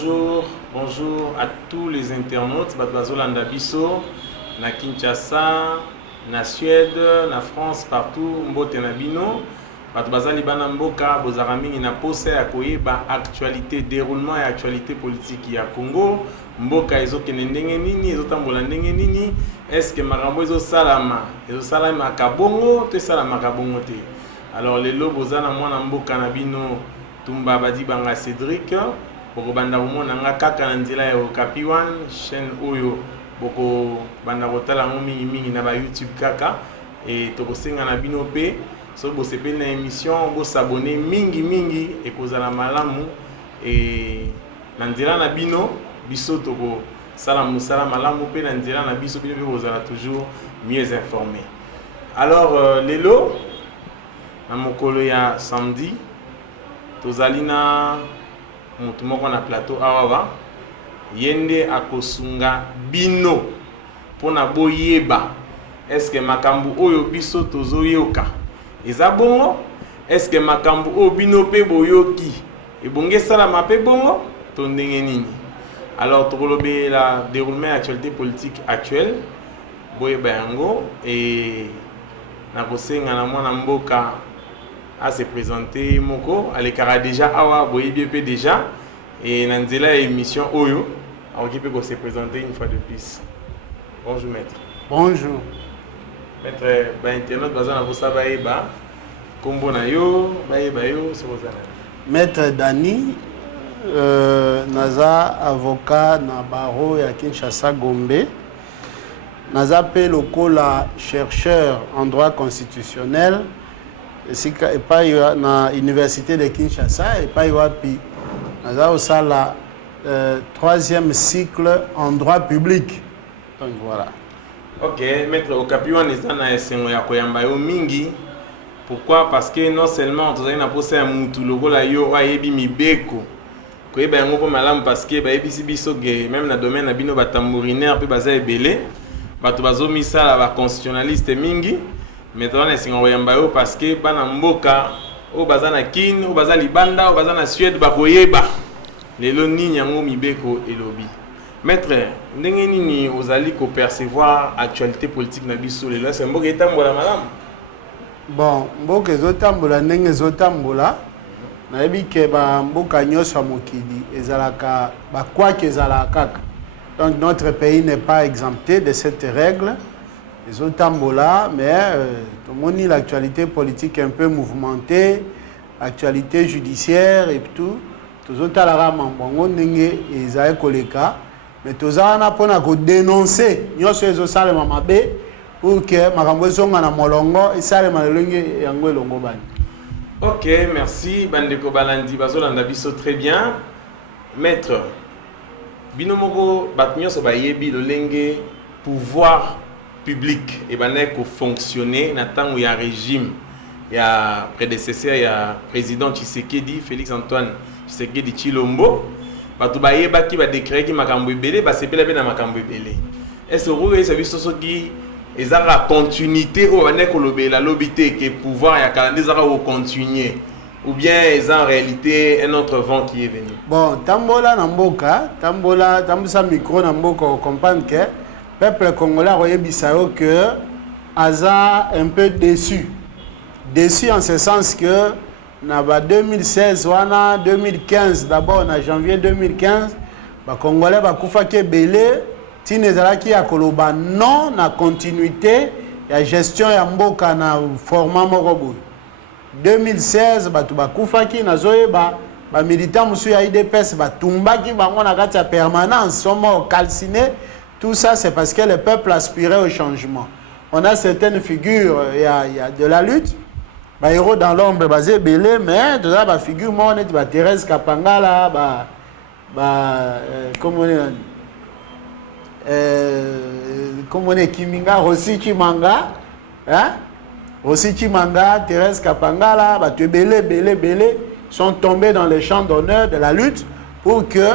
bonjour à tous les internautes. Bazolanda Biso, na Kinshasa, na Suède, na France, partout, mbote na bino. Bazali bana mboka, bozarami na pose ya koyeba actualité, déroulement et actualité politique ya Congo. Mboka ezokende ndenge nini, ezotambola ndenge nini. Est-ce que makambo ezosalama kabongo, to salama kabongo te. Alors lelo bozana mwana mboka na bino Tumba Badi Banga Cédric. Boko banda komona nga kaka na nzela ya Okapi One chaîne oyo boko banda kotala mingi na ba YouTube kaka et tokosenga na bino pe so bo sepeli na émission bo s'abonner mingi et kozala malamu et na nzela na bino biso toko sala musala malamu pe na nzela na biso bino bozala toujours mieux informé. Alors lelo na mokolo ya samedi tozali na mutu moko na plateau awawa yende akosunga bino pona boyeba est-ce que makambu oyo biso tozoyoka eza bongo, est-ce que makambu oyo bino pe boyoki ebonge salama pe bongo to ndenge nini. Alors tokolobe la déroulement actualité politique actuelle boyeba yango et na kosenga na mwana mboka à se présenter moko alekara déjà awa boyebi pe déjà et nanzela émission oyo okipe ko se présenter une fois de plus. Bonjour maître. Bonjour Maître, ba internet bazana ko sabayeba kombo na yo bayeba yo so bazana. Maître Dani naza avocat na barreau ya Kinshasa Gombe. Naza pe lokola chercheur en droit constitutionnel et pas na université de Kinshasa et pas wapi naza osala troisième cycle en droit public. Donc voilà. OK, maître Okapi One ezana esengo ya koyamba yo mingi. Pourquoi? Parce que non seulement tozali na posa ya mutu lokola yo ayebi mibeko koyeba yango po malamu parce que bayebisi biso ge même na domaine na bino batambourinaire pe baza ebele bato bazomisala ba constitutionnaliste mingi. Maintenant na esengo koyamba yo parce que bana mboka o baza na kin o baza libanda o baza na Suède bakoyeba lelo nini yango mibeko elobi. Maître, ndenge nini ozali ko percevoir actualité politique na biso lelo c'est mboka etambola malamu? Bon, mboka ezotambola ndenge ezotambola nayebi ke ba mboka nyonso ya mokili ezalaka bakwaki ezalaka kaka. Donc notre pays n'est pas exempté de cette règle. Ezotambola, mais tout le monde dit l'actualité politique un peu mouvementée, l'actualité judiciaire et tout. Tout ça, mambongo ndenge ezaye koleka, mais tout ça on a pour na ko dénoncer. Nyonso ezosala mamabe pour que makambo ezonga na molongo esale malonge yango elongo bani. OK, merci bandeko balandi bazolanda biso très bien. Maître binomoko batnyonso bayebi lolenge pouvoir public et baneko fonctionner na tango ya régime ya prédécesseur ya président Tshisekedi Félix Antoine Tshisekedi Chilombo batu bayeba ki ba décret ki makambo ebele ba sepela be na makambo ebele. Est-ce que ça biso soki ezara continuité o baneko lobela lobité que pouvoir ya calendrier ezara o continuer ou bien est en réalité un autre vent qui est venu. Bon, tambola na mboka, tambusa micro na mboka on comprendre que peuple congolais a que Aza un peu déçu. Déçu en ce sens que na 2016 wana 2015 d'abord en janvier 2015 ba congolais ba kufa ke belé tinezala ki ya koloba non na continuité ya gestion ya mboka na format moko 2016 batu ba kufa ki nazoyeba ba militant musu ya IDPS ba tumbaki bango na kati ya permanence somo calciné. Tout ça, c'est parce que le peuple aspirait au changement. On a certaines figures, il y a de la lutte, bah, héros dans l'ombre, basé belé, mais tout ça, bah, figure, moi, on est, bah, Thérèse Kapangala, comme on est Kiminga, Rossi Chimanga, hein? Rossi Chimanga, Thérèse Kapangala, bah, tu es belé, sont tombés dans les champs d'honneur de la lutte pour que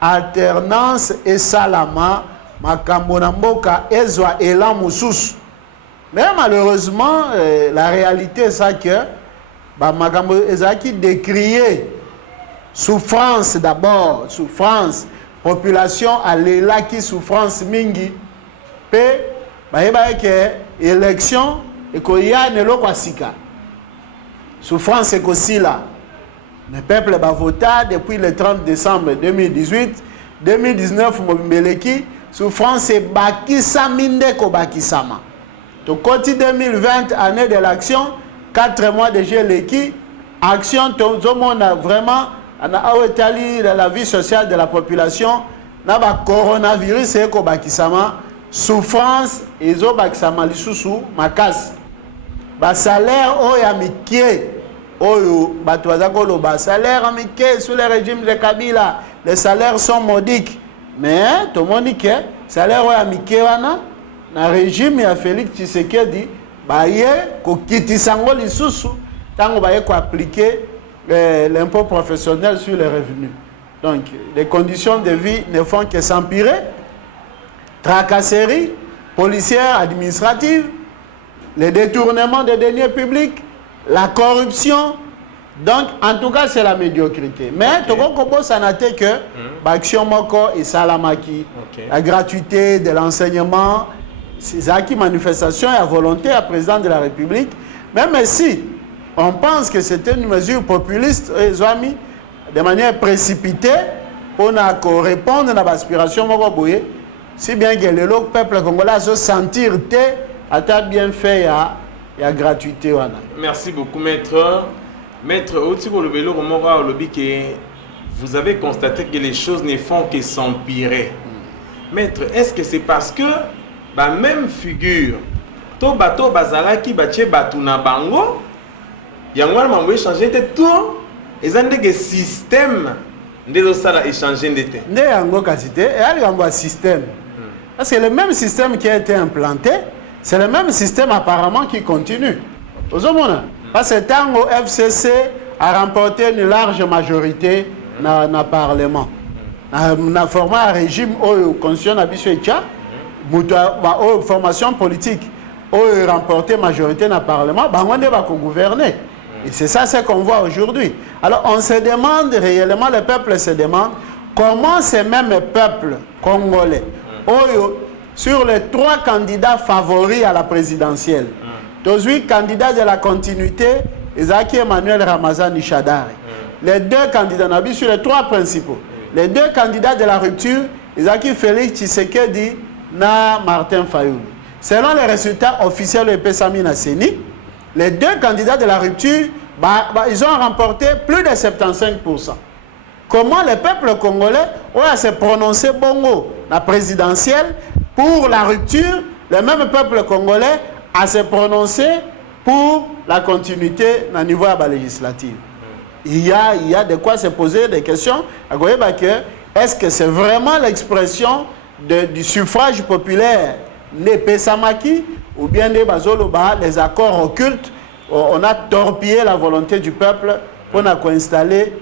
alternance et salama makambo na mboka ezwa elan mususu. Mais malheureusement la réalité c'est que ba makambo ezaki décrié souffrance d'abord, souffrance, population alela qui souffrance mingi, pe bayeba que élection et koya nelo kwasika. Souffrance est aussi là. Le peuple va voter depuis le 30 décembre 2018, 2019 Mbeleki, souffrance est bakisa minde ko bakisama. To côté 2020 année de l'action, 4 mois de geleki, action tout le monde a vraiment la vie sociale de la population, na ba coronavirus et ko bakisama, souffrance et zo bakisama lisusu makas. Ba salaire o ya mikie oyo batwaza kolo ba salaire mikie sous le régime de Kabila, les salaires sont modiques, mais tout le monde dit que salaire o ya mikie wana na régime ya Félix Tshisekedi ba ye ko kitisango lisusu tango ba ye ko appliquer l'impôt professionnel sur les revenus. Donc les conditions de vie ne font que s'empirer. Tracasseries policières, administratives, les détournements des deniers publics, la corruption. Donc, en tout cas, c'est la médiocrité. Mais, tout le monde ça n'a été que l'action Moko et Salamaki, la gratuité de l'enseignement, ces acquis manifestations et la volonté à président de la République. Même si on pense que c'était une mesure populiste, ils ont mis de manière précipitée pour répondre à l'aspiration Moko Bouye, si bien que le peuple congolais se sentir à bien fait et à gratuité. Merci beaucoup, maître. Maître, vous avez constaté que les choses ne font que s'empirer. Maître, est-ce que c'est parce que la même figure, to bato bazalaki bache batuna bango, yangwa mambo changer tout, ils ont des systèmes de ça échanger ndete. Ne yango kasite, et ali yango système. Parce que le même système qui a été implanté, c'est le même système apparemment qui continue. Parce que Tango FCC a remporté une large majorité dans le Parlement. On a formé un régime où constitution formation politique où a remporté majorité dans le Parlement, on va gouverner. Et c'est ça ce qu'on voit aujourd'hui. Alors on se demande réellement, le peuple se demande comment ces mêmes peuples congolais, sur les 3 candidats favoris à la présidentielle, 18 candidats de la continuité, Ezaki Emmanuel Ramazani Shadari. Les 2 candidats, sur les 3 principaux. Les 2 candidats de la rupture, Ezaki Félix Tshisekedi na Martin Fayoulou. Selon les résultats officiels de Pesami Nasseni, les 2 candidats de la rupture, ils ont remporté plus de 75%. Comment le peuple congolais a se prononcé bongo la présidentielle pour la rupture, le même peuple congolais a se prononcé pour la continuité au niveau de la législative. Il y a de quoi se poser des questions. Est-ce que c'est vraiment l'expression du suffrage populaire des Pesamaki ou bien des Bazoloba, les accords occultes? On a torpillé la volonté du peuple pour installer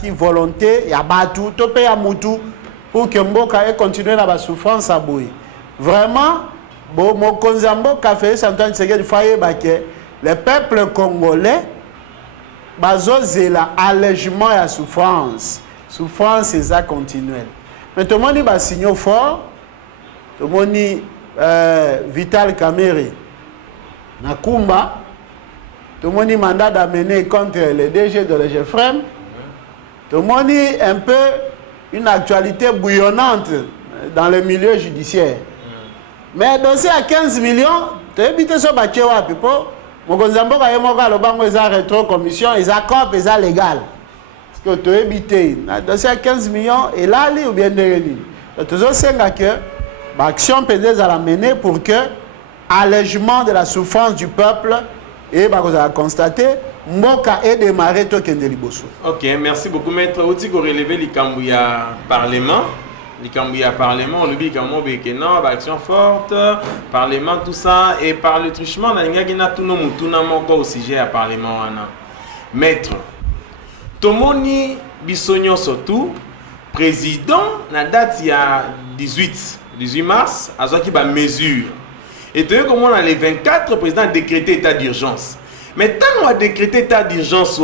qui volonté, il y a Batu, Topé à Moutou, pour que Mboka ait continué la souffrance à Bouy. Vraiment, mon Konzambo Café, le peuple congolais, c'est l'allègement et la souffrance. Souffrance, c'est ça continuelle. Mais tout le monde dit un signal fort, tout le monde dit Vital Kamere, Nakumba, tout le monde dit mandat d'amener contre les DG de l'EGFREM. Tout le monde dit un peu une actualité bouillonnante dans le milieu judiciaire. Mais dossier à 15 millions, tu as évité ce bâtiment à Pipo. Mon Gonzambo, quand il y a un rétro-commission, ils accordent, ils sont légal. Parce que tu as évité. Dossier à 15 millions, et là, il ou bien de tu sais que l'action peut être menée pour que allègement de la souffrance du peuple, et vous avez constaté, Moka est démarré tout Kendeliboso. Ok, merci beaucoup, maître. Aussi, vous relevez le Kambouya Parlement. Le Kambouya Parlement, on oublie comment non, action forte, Parlement, tout ça, et par le truchement, on a tout le monde au sujet à Parlement. Maître, Tomoni Bissogno surtout, président, la date il y a 18 mars, à ce qui va mesure. Et tu vois comment on a les 24 présidents décrété état d'urgence. Mais tant qu'on a décrété état d'urgence,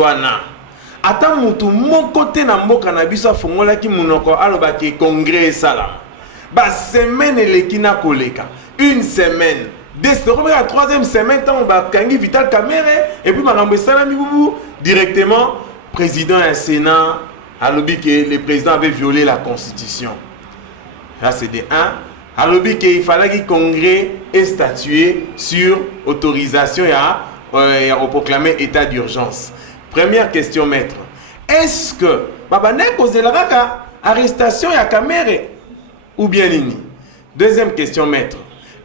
ata mutu moko te na mboka na biso afongolaki munoko alobaki congrès salama ba semaine eleki na koleka une semaine deux semaines la troisième semaine tant ba kangi Vital Kamerhe et puis makambo salami bubu directement président et sénat alobi que le président avait violé la constitution. Là c'est de 1 alobi qu'il fallait que congrès ait statué sur autorisation à proclamer état d'urgence. Première question, maître. Est-ce que Babane Kozelaka arrestation ya Kamerhe ou bien nini? Deuxième question, maître.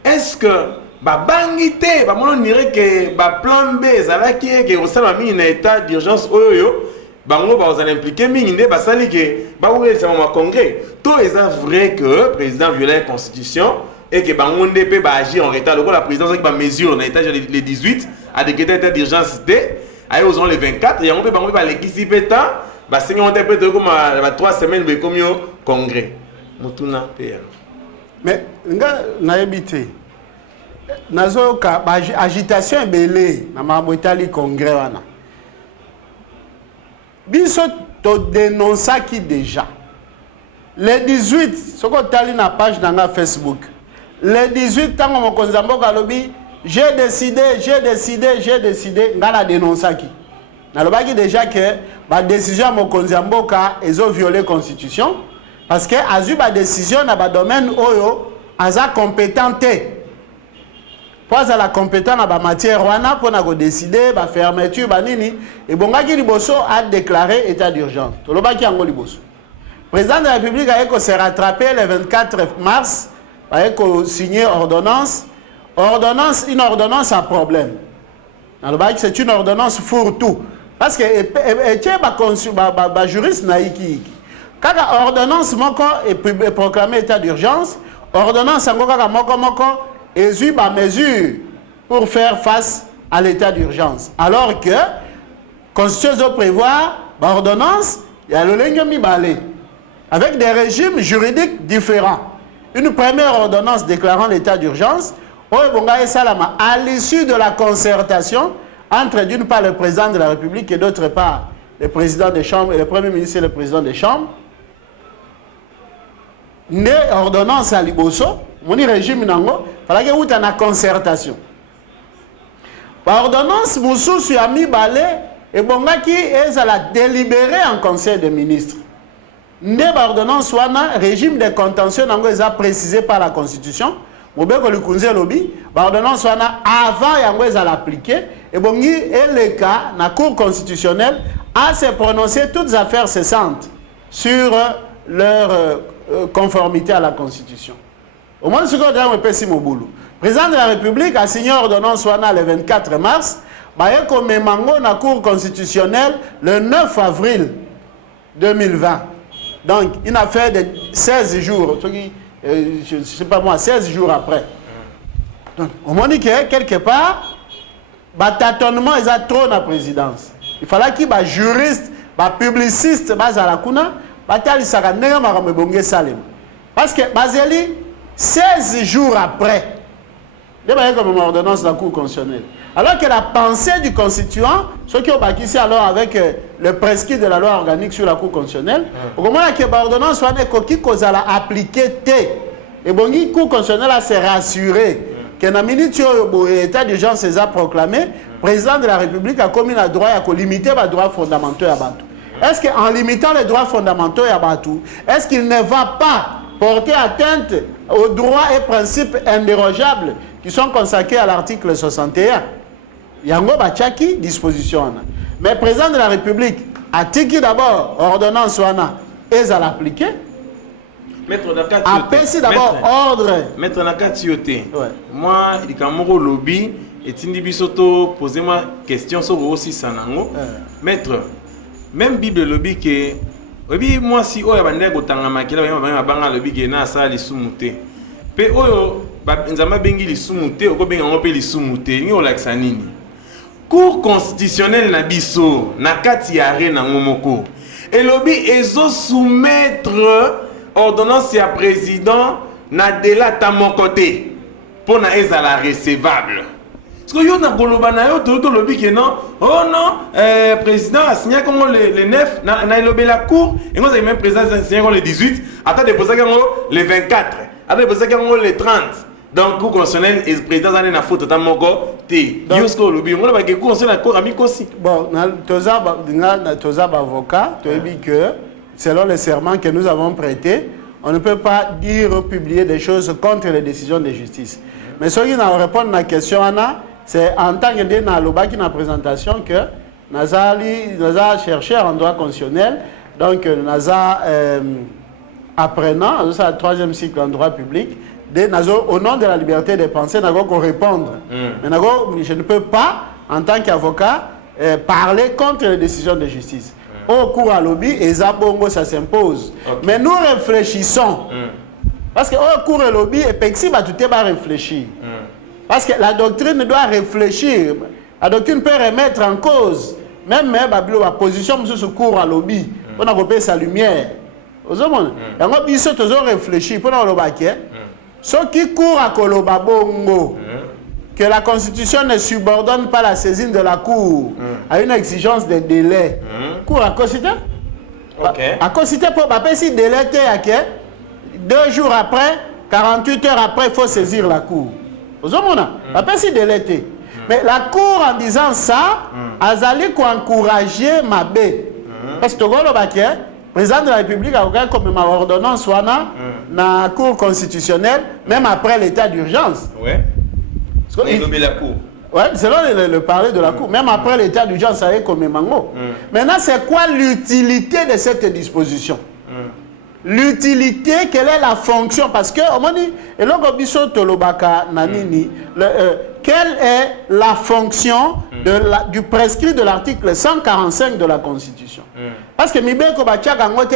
Est-ce que Babangite, on dirait que plan B, Zalaki, que vous savez, un état d'urgence, bango ba ozana impliqué mingi ba sali que ba oule c'est mon congrès tout est vrai que président violait la constitution et que bango ndepé ba agir en retard le la présidence qui ba mesure na étage les 18 a décrété état d'urgence té ayo aux les 24 et on peut bango ba l'équipe temps ba signer on interprète comme 3 semaines be comme yo congrès mutuna père mais nga na habité nazo ka agitation ebele na mabotali congrès wana biso to dénoncer qui déjà le 18 ce qu'on tali na page dans la Facebook le 18 tant mon konzamboka lobi j'ai décidé ngala dénoncer qui na lobaki déjà que ba décision mon konzamboka ezo violer constitution parce que azu ba décision na ba domaine oyo aza compétenté Pas à la compétence dans la matière wana pour nous décider la fermeture banini et bongaki liboso a déclaré état d'urgence. Tolobaki ango liboso. Président de la République a s'est rattrapé le 24 mars a signé ordonnance. Une ordonnance à problème. C'est une ordonnance pour tout parce que et juriste naiki. Quand ordonnance moko est proclamé état d'urgence, ordonnance ango kaka moko et ma mesure pour faire face à l'état d'urgence. Alors que la Constitution prévoit l'ordonnance, il y a le Lengomi Balé, avec des régimes juridiques différents. Une première ordonnance déclarant l'état d'urgence, à l'issue de la concertation entre d'une part le président de la République et d'autre part le président des chambres et le premier ministre et le président des chambres, né ordonnance à Liboso, mon régime nango, fallait que y ait une concertation. Par ordonnance, Moussou sur Ami Balé et Bongaki est à la délibérer en conseil des ministres. Né par ordonnance, wana régime de contention nango est précisé par la constitution. Mobeko Lukunze Lobby, par ordonnance wana avant yango est à l'appliquer et bongi est le cas na cour constitutionnelle à se prononcer toutes les affaires cessantes sur leur conformité à la constitution. Au moins, ce qu'on a fait, le président de la République a signé l'ordonnance le 24 mars, comme mango na cour constitutionnelle le 9 avril 2020. Donc, il a fait de 16 jours, je ne sais pas moi, 16 jours après. Donc, on m'a dit que quelque part, le tâtonnement est trop dans la présidence. Il fallait qu'il y ait des juristes, des publicistes, des alakuna, parce que Bazeli, 16 jours après, il y a comme une ordonnance de la Cour constitutionnelle. Alors que la pensée du constituant, ceux qui ont bâti alors avec le prescrit de la loi organique sur la Cour constitutionnelle, au moment où l'ordonnance soit appliquée, et bon, la Cour constitutionnelle s'est rassurée que dans la minute où l'état d'urgence est proclamé, le président de la République a commis le droit à limiter les droits fondamentaux à Batou. Est-ce qu'en limitant les droits fondamentaux à Batou, est-ce qu'il ne va pas porter atteinte aux droits et principes indérogeables qui sont consacrés à l'article 61? Yango Bachaki, disposition. Mais le président de la République a tiki d'abord ordonnance et à l'appliquer. Maître Naka Tioté. D'abord ordre. Maître Naka Tioté. Moi, il y a un lobby et Tindi Bisoto posez-moi question sur aussi Sanango. Maître, même Bible lobby que oui, moi si oya bande gotanga makila ba banga lobby que na sa li sumute. Pe oyo nzamba bengi li sumute oko benga ngo pe li sumute ni olakisa nini? Cour constitutionnelle na biso na kati ya re na ngomoko. Et lobby ezo soumettre ordonnance ya président na délai à mon côté pour na ezala recevable. Parce que yo na golobana yo to lobby que non. Oh non, président a signé comme le 9 na lobby la cour et moi c'est même président a signé comme le 18, attends déposer comme le 24, attends déposer comme le 30. Donc cour constitutionnel et président a na faute totalement té. Yo ce que lobby on va que cour constitutionnel cour ami aussi. Bon, toza avocat, tu dis que selon les serments que nous avons prêtés, on ne peut pas dire ou publier des choses contre les décisions de justice. Mais ce qui nous répond à la question, c'est en tant que dans la présentation que Naza chercheur en droit constitutionnel, donc Naza apprenant, c'est le 3e cycle en droit public, au nom de la liberté de penser, nous avons répondre. Mais je ne peux pas, en tant qu'avocat, parler contre les décisions de justice. Au cours à lobby, et Zabongo, ça s'impose. Okay. Mais nous réfléchissons. Parce que au cours à lobby, et Pexi va tout réfléchir. Parce que la doctrine doit réfléchir. La doctrine peut remettre en cause. Même la position sur ce cours à lobby, on a repéré sa lumière. Vous savez, on a toujours réfléchi. Pour nous, ceux qui courent à Koloba Bongo, que la Constitution ne subordonne pas la saisine de la Cour à une exigence de délai. Cour à Constitution. À Constitution, pour si délai est 2 jours après, 48 heures après, il faut saisir la Cour. Vous avez si délai. Mais la Cour, en disant ça, a encourager ma baie. Parce que le président de la République a comme ma ordonnance dans la Cour constitutionnelle, même après l'état d'urgence. La cour. Oui, selon le parler de la cour. Même après l'état d'urgence, ça y est comme mango. Maintenant, c'est quoi l'utilité de cette disposition? L'utilité, quelle est la fonction? Parce que, on m'a dit, et là, quelle est la fonction du prescrit de l'article 145 de la Constitution? Parce que Mibeko Bachak Angote,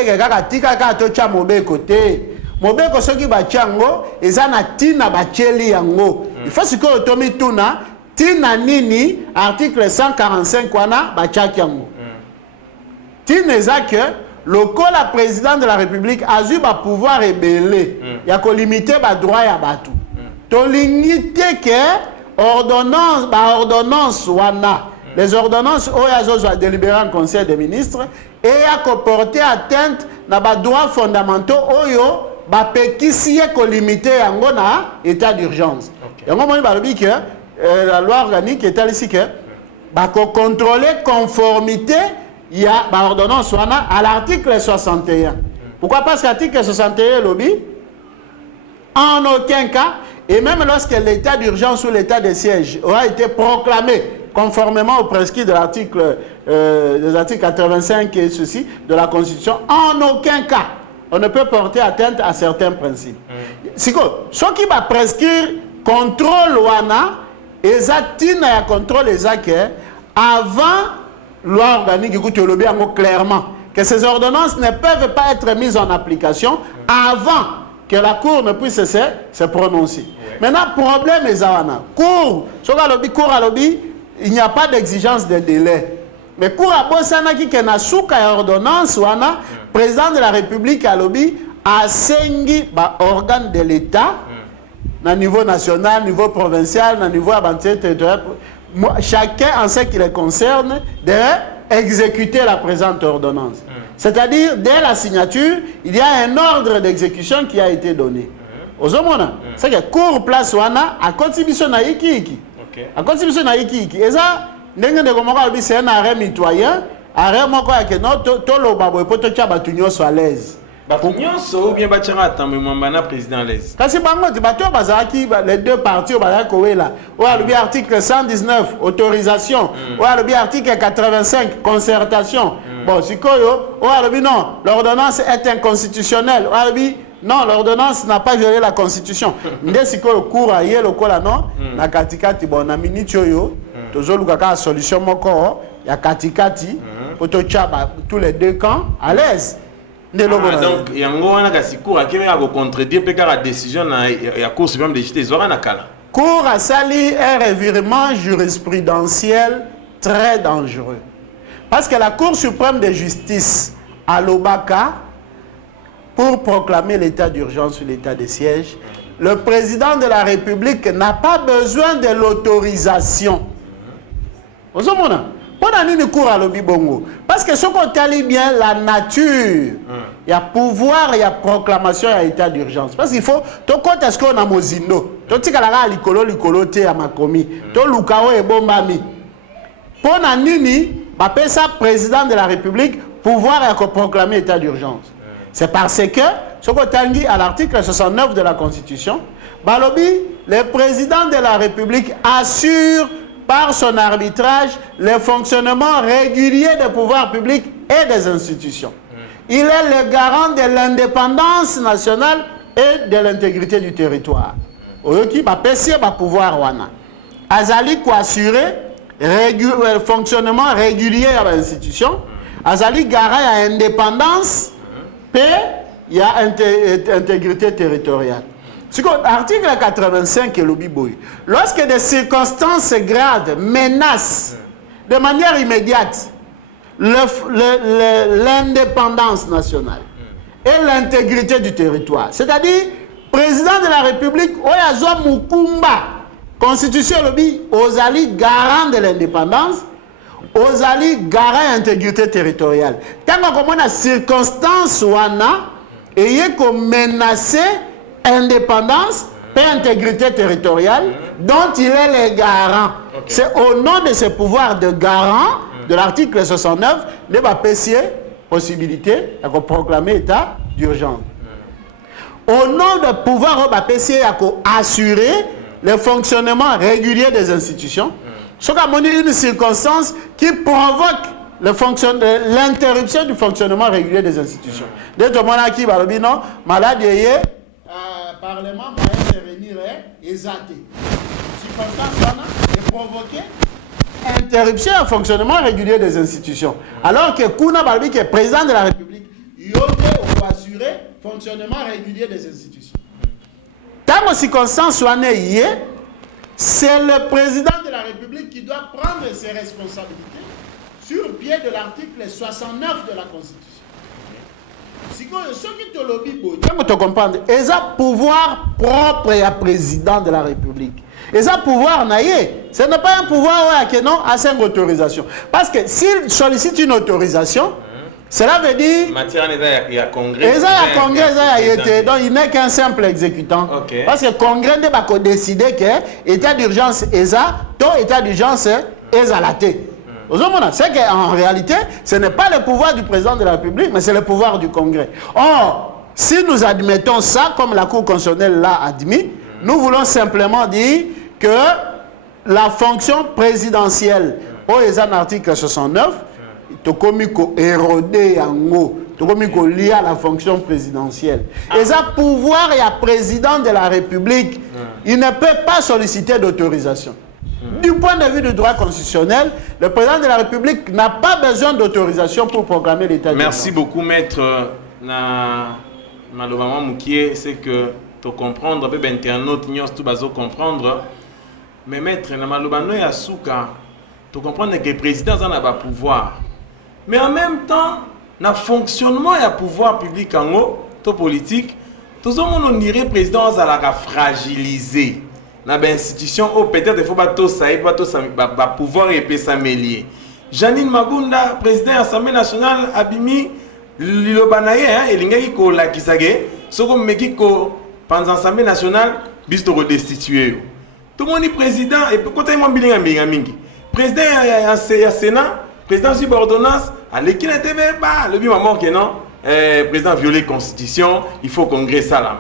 Tika Tocha Mobeko Te. Mobeko soki bachango ezana tina bacheli yango. Il faut que otomi tuna tina nini article 145 wana bachaki yango. Tina ezake lokola président de la République a eu ba pouvoir rebelle. Ya ko limiter ba droit ya batu. To limiter que ordonnance wana. Les ordonnances oyazo soit délibérées en conseil des ministres et a porter atteinte na ba droits fondamentaux oyo ba pekisi ko limiter yango na état d'urgence. Yango moni ba lobi que la loi organique est ici que ba ko contrôler conformité il y a ba ordonnance wana à l'article 61. Pourquoi? Parce que l'article 61 lobby en aucun cas et même lorsque l'état d'urgence ou l'état de siège aura été proclamé conformément au prescrit de l'article des articles 85 et ceci de la Constitution, en aucun cas on ne peut porter atteinte à certains principes. C'est quoi? Ce qui va prescrire contrôle wana exactina ya contrôle exact avant loi organique écoute le bien clairement que ces ordonnances ne peuvent pas être mises en application avant que la Cour ne puisse se prononcer. Maintenant problème est wana Cour à lobby il n'y a pas d'exigence de délai. Mais pour Abosana qui est na souka ordonnance wana président de la République à lobby a sengi ba organe de l'État na niveau national, niveau provincial, na niveau territorial, chacun en ce qui les concerne de exécuter la présente ordonnance. C'est-à-dire dès la signature, il y a un ordre d'exécution qui a été donné. Ozomona, c'est que cour place wana a contribution na iki. A contribution na iki. Et ça c'est un arrêt mitoyen, arrêt moko ya que non to lo babo poto cha batunyo so à l'aise. Batunyo so ou bien batira tamemo bana président l'aise. Kasi bango ti bato bazaki les deux parties au bazaki là. Ou le article 119 autorisation, ou le article 85 concertation. Bon, sikoyo, ou le non, l'ordonnance est inconstitutionnelle. Ou le non, l'ordonnance n'a pas violé la Constitution. Ndé sikoyo cour a yé lokola non, na katikati bon na minitio yo. Toujours la solution moko ya katikati pour tous les deux camps à l'aise. Donc yango wana kasi cour akeme ya contredire pe la décision ya Cour suprême de justice zora nakala. Cour a sali un revirement jurisprudentiel très dangereux. Parce que la Cour suprême de justice à l'Obaka pour proclamer l'état d'urgence ou l'état de siège le président de la République n'a pas besoin de l'autorisation. Vous comprenez? Parce que ce qu'on t'a bien la nature, il y a pouvoir, il y a proclamation, il y a état d'urgence. Parce qu'il faut, tu comptes est-ce qu'on a mozindo, tu sais qu'à la likolo te à ma commis, tu lukao et bombami. Pour Nini, ça président de la République, pouvoir et proclamer état d'urgence. C'est parce que, ce qu'on t'a dit à l'article 69 de la Constitution, Balobi, le président de la République assure par son arbitrage le fonctionnement régulier des pouvoirs publics et des institutions. Il est le garant de l'indépendance nationale et de l'intégrité du territoire. Oyoki va passer va pouvoir wana. Azali ko assurer le fonctionnement régulier de l'institution. Azali garant à indépendance et il y a intégrité territoriale. Article 85 est l'obiboy. Lorsque des circonstances graves menacent de manière immédiate l'indépendance nationale et l'intégrité du territoire, c'est-à-dire président de la République, Oyazo Mukumba, Constitution l'obi, Ozali garant de l'indépendance, Ozali garant intégrité territoriale. Tant qu'on a circonstance wana, et qu'on menacer indépendance et intégrité territoriale dont il est le garant. C'est au nom de ce pouvoir de garant de l'article 69 de la possibilité de proclamer état d'urgence. Au nom de pouvoir assurer le fonctionnement régulier des institutions, ce qui a une circonstance qui provoque l'interruption du fonctionnement régulier des institutions. Dès que mon qui va le non, malade Parlement va intervenir et exalter. Circonstance de provoquer interruption au fonctionnement régulier des institutions. Alors que Kuna Balbi, qui est président de la République, il doit assurer le fonctionnement régulier des institutions. Tant que circonstance c'est le président de la République qui doit prendre ses responsabilités sur le pied de l'article 69 de la Constitution. Ce qui te lobby, tu comprends, ils ont pouvoir propre à président de la République. Ils ont pouvoir naïe. Ce n'est pas un pouvoir qui non à 5 autorisations. Parce que s'il sollicite une autorisation, cela veut dire. Il y a congrès. Il y a congrès, donc il n'est qu'un simple exécutant. Okay. Parce que le congrès n'a pas décidé que l'état d'urgence est là, tout état d'urgence est à la tête. C'est qu'en réalité, ce n'est pas le pouvoir du président de la République, mais c'est le pouvoir du Congrès. Or, si nous admettons ça, comme la Cour constitutionnelle l'a admis, nous voulons simplement dire que la fonction présidentielle, au article 69, tokomiko érodé en haut, tokomiko lié à la fonction présidentielle. Et ça, pouvoir et à président de la République, il ne peut pas solliciter d'autorisation. Du point de vue du droit constitutionnel, le président de la République n'a pas besoin d'autorisation pour proclamer l'état d'urgence. Merci beaucoup, maître. Malheureusement, c'est que tu comprends, internaute, tu vas comprendre. Mais maître, malheureusement, tu comprends que le président a pas pouvoir. Mais en même temps, le fonctionnement et le pouvoir public en haut, politique, tout le monde dirait que le président a fragilisé. Dans l'institution, peut-être qu'il faut pas pouvoir et s'amélier. Janine Magunda, président de l'Assemblée nationale, Abimi, Lilobanaye, et l'ingénieur qui l'a kisagé, ce qu'on me dit que pendant l'Assemblée nationale, bis de redestituer. Tout le monde est président, et quand il y a un président à Sénat, président sur ordonnance, à l'équipe de TV, le but maman que non, président violé la Constitution, il faut congrès ça là.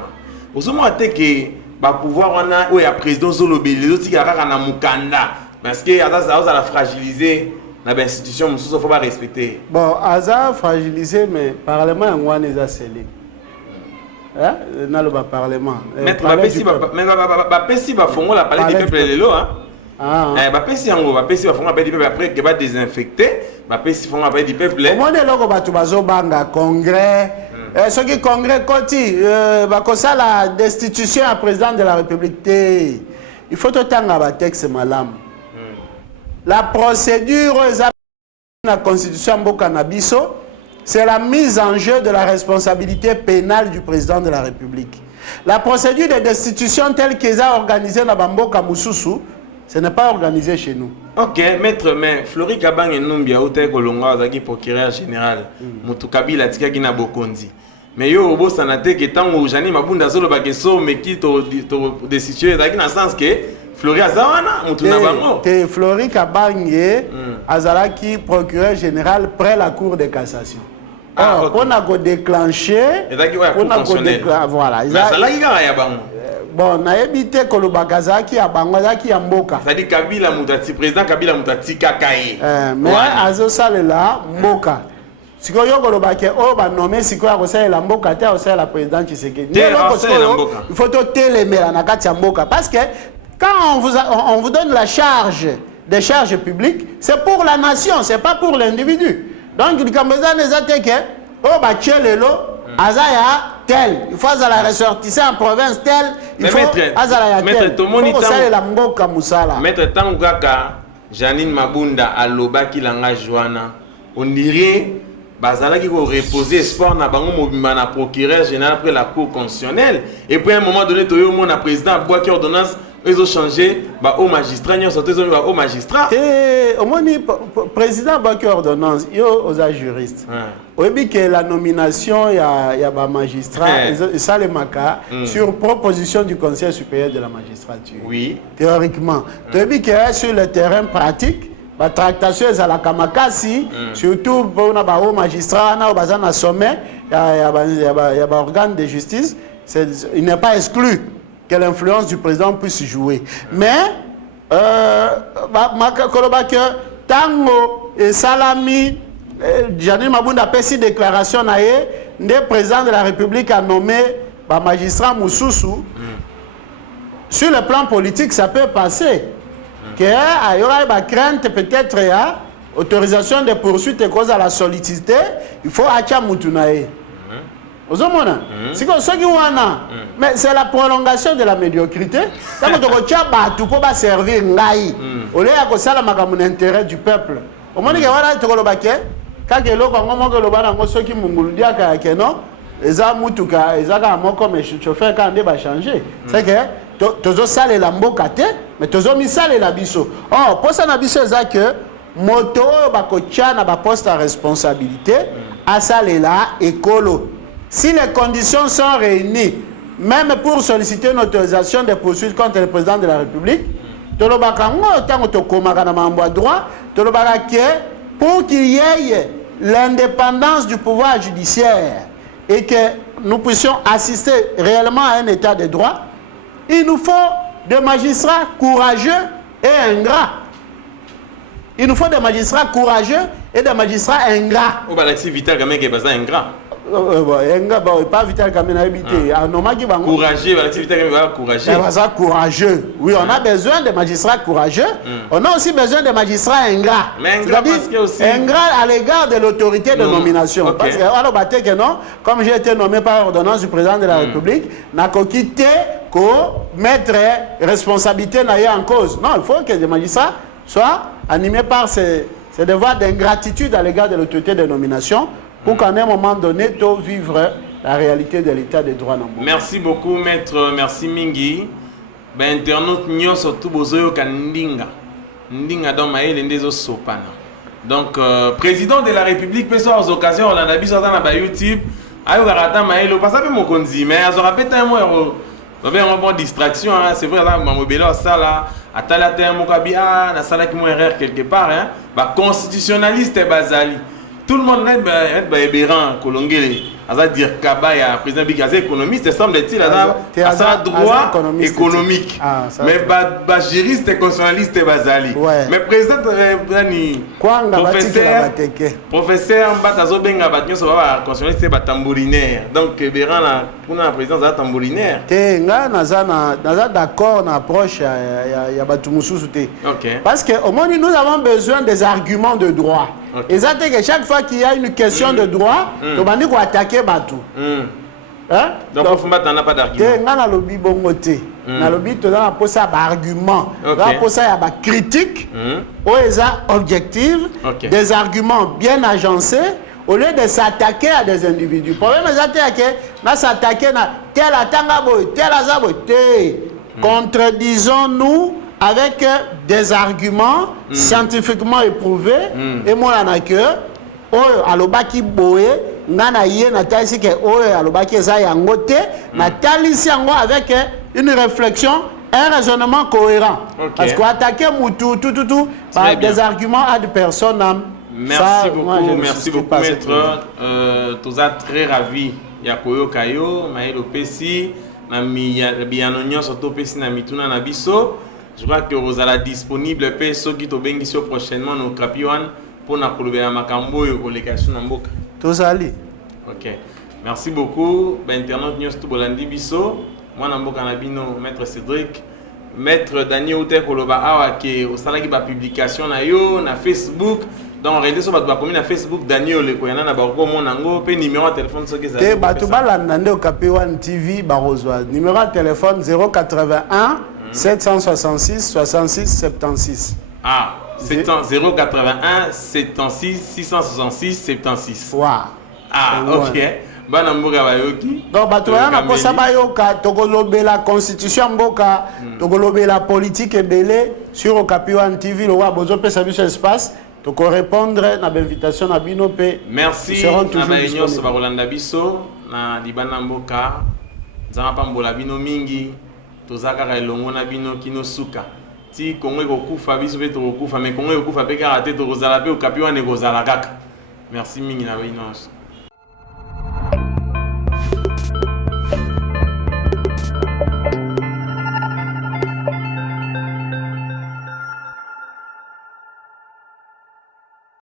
Au moment que pouvoir on a oui, président Zolobi, les autres qui ont un mukanda, parce que ça a fragilisé l'institution, il faut pas respecter. Bon, ça a fragilisé, mais le Parlement est scellé. Hein? Dans le Parlement. Maître, Bapessi va faire la palais du peuple et l'eau. Bapessi en gros, Bapessi va faire la palais du peuple après qu'il va désinfecter. Bapessi va faire la palais du peuple. Comment est-ce que tu vas congrès? Ce qui est congrès, c'est la destitution à président de la République. Il faut tout le temps avoir un texte malam. La procédure de la Constitution Bokanabiso, c'est la mise en jeu de la responsabilité pénale du président de la République. La procédure de destitution telle qu'ils ont organisée dans Bamboka Moussousou, ce n'est pas organisé chez nous. Ok, maître, mais Flori Kabang et Numbia, ou tel Kolonga, Zaki procureur général, Moutou la Tika Gina Bokonzi. Mais yo, Obo Sanate, qui est en Jani Mabunda Zolo Bakeso, mais qui te destitué, dans le sens que Flori Azawana, Moutou Nabango. Flori Kabang Azalaki, procureur général, près la Cour de cassation. On a déclenché. On a déclenché. Voilà. Bon, na évité que le bagazaki a bangazaki a mboka. Ça dit Kabila Moutati, président Kabila Moutati Kakaye. Mais azo sale là mboka. Si ko yoko le baké o ba nommé si ko a resé la mboka té o la président Tshisekedi. Il faut te téléméla na kati ya mboka parce que quand on vous donne la charge des charges publiques, c'est pour la nation, c'est pas pour l'individu. Donc il kambeza nezate ke o ba tchelelo azaya tel, il faut la ressortir en province tel, il faut azala tel. Maître Tangaka, Janine Mabunda alobaki langa Joana, on dirait bazala qui reposer espoir na bango mobimba na procureur général après la cour constitutionnelle et puis à un moment donné toyo mon président bois qui ordonnance ils ont changé bah au magistrat ils ont sorti au magistrat et au moins président bois qui ordonnance yo aux juristes oui bien que la nomination il y a ba magistrat ça les maka sur proposition du conseil supérieur de la magistrature oui théoriquement tu bien que sur le terrain pratique la tractation est à la Kamakasi, surtout pour les magistrats, on a sommet, il y a un organe de justice, il n'est pas exclu que l'influence du président puisse jouer. Mais, Tango et Salami, Janine Mabunda a fait une déclaration, le président de la République a nommé le magistrat Moussoussou. Sur le plan politique, ça peut passer. Il y aura une crainte peut-être autorisation de poursuite et cause à la sollicité, il faut acha mutunae. Mais c'est la prolongation de la médiocrité. Quand tu peux servir ngai, au lieu de ça l'intérêt du peuple. Au moment où tu as baké, quand tu as chauffeur quand on va changer. C'est que tozo sale la mboka te mais tozo misale la biso. Oh, pour ça na biso ça que moto ba kocha na ba poste à responsabilité à sale la écolo. Si les conditions sont réunies, même pour solliciter une autorisation de poursuite contre le président de la République, tolobaka ngo tango to komaka na mambo droit, tolobaka que pour qu'il y ait l'indépendance du pouvoir judiciaire et que nous puissions assister réellement à un état de droit, il nous faut des magistrats courageux et ingrats. Il nous faut des magistrats courageux et des magistrats ingrats. Ou Alexis Vital Kamé qui est pas ingrat. Pas Vital Kamé n'a habité. Courageux, Alexis Vital Kamé va courageux. Courageux. Oui, on a besoin de magistrats courageux. On a aussi besoin de magistrats ingrats. Mais ingrats parce que aussi ingrats à l'égard de l'autorité de nomination. Parce que non, comme j'ai été nommé par ordonnance du président de la République, n'a qu'à quitter mettre responsabilité en cause. Non, il faut que les magistrats soient animés par ces devoirs d'ingratitude à l'égard de l'autorité de nomination pour qu'à un moment donné, tout vivre la réalité de l'état de droit. Merci beaucoup, maître. Merci Mingi. Ben internaute nyo surtout bozoyo kandinga. Ndinga dans maël ndezo sopana. Donc président de la République peut aux occasions on a vu sur na YouTube. Ayo garata maël pas ça mon konzi mais azora péta moi vous avez une bonne distraction, hein? C'est vrai, là, je ça là, à tel terme, na sala qui m'a erreur quelque part, hein? Bah constitutionnaliste bazali. Tout le monde est Béran, Kolongé, à dire Kabaya, président Bikazé, économiste, semble-t-il, à ça droit économique. Mais juriste et constitutionnaliste bazali. Mais président professeur Mbatazo Benga Batnyo Soba, constitutionnaliste tambourinaire. Donc Béran, pour la présidence, c'est tambourinaire. Naza d'accord, on approche, il y a Batumusu. Parce qu'au moins, nous avons besoin des arguments de droit. Et ça, c'est que chaque fois qu'il y a une question de droit, on va attaquer Batou. Donc, il n'y a pas d'argument. On a lobby bongoté. On a lobby, on a posé un argument. On a posé un critique, objectif, des arguments bien agencés, au lieu de s'attaquer à des individus. Le problème, c'est que s'attaquer à tel atanga boy, tel azabo, contredisons-nous avec des arguments scientifiquement éprouvés et moi on a que oyo alobaki boye ngana ye na talisi ke oyo alobaki eza yango te na talisi yango avec une réflexion, un raisonnement cohérent. Parce qu'on attaque tout par des arguments à des personnes. Merci beaucoup, maître. Tous êtes très ravis. Yakoyo Kayo, Maël Opesi, Nami Bianonyo Soto Pesi Namituna Nabiso. Je crois que vous allez disponible Peso qui to bengi prochainement au Kapiwan pour na kolobela makambo yo kolekation na mboka. Tous allez. OK. Merci beaucoup. Internaute News to Bolandi Biso. Moi na mboka na bino maître Cédric, maître Daniel Oute koloba awa ke au salaki ba publication na yo na Facebook. Donc regardez sur votre commune à Facebook Daniel le koyana na ba ko monango pe numéro de téléphone soki za. Te batu balanda nde au Kapiwan TV barozwa. Numéro de téléphone 081 766 66 76. Ah, 081 76 666 76. Wow. Ah, OK. Bana mboka bayoki. Donc batu bana posa bayoka tokolobe la constitution mboka, tokolobe la politique ebele sur Okapiwan TV le wa bozo pe service espace toko répondre na invitation na bino pe. Merci. Na réunion so bakolanda biso na libana mboka. Nzama pambola bino mingi. Tozaka ka elongo na bino kino suka. Ti Kongo kokufa biso pe tokufa mais Kongo kokufa pe kaka te tokozala pe Okapiwan ekozala kaka. Merci mingi na bino.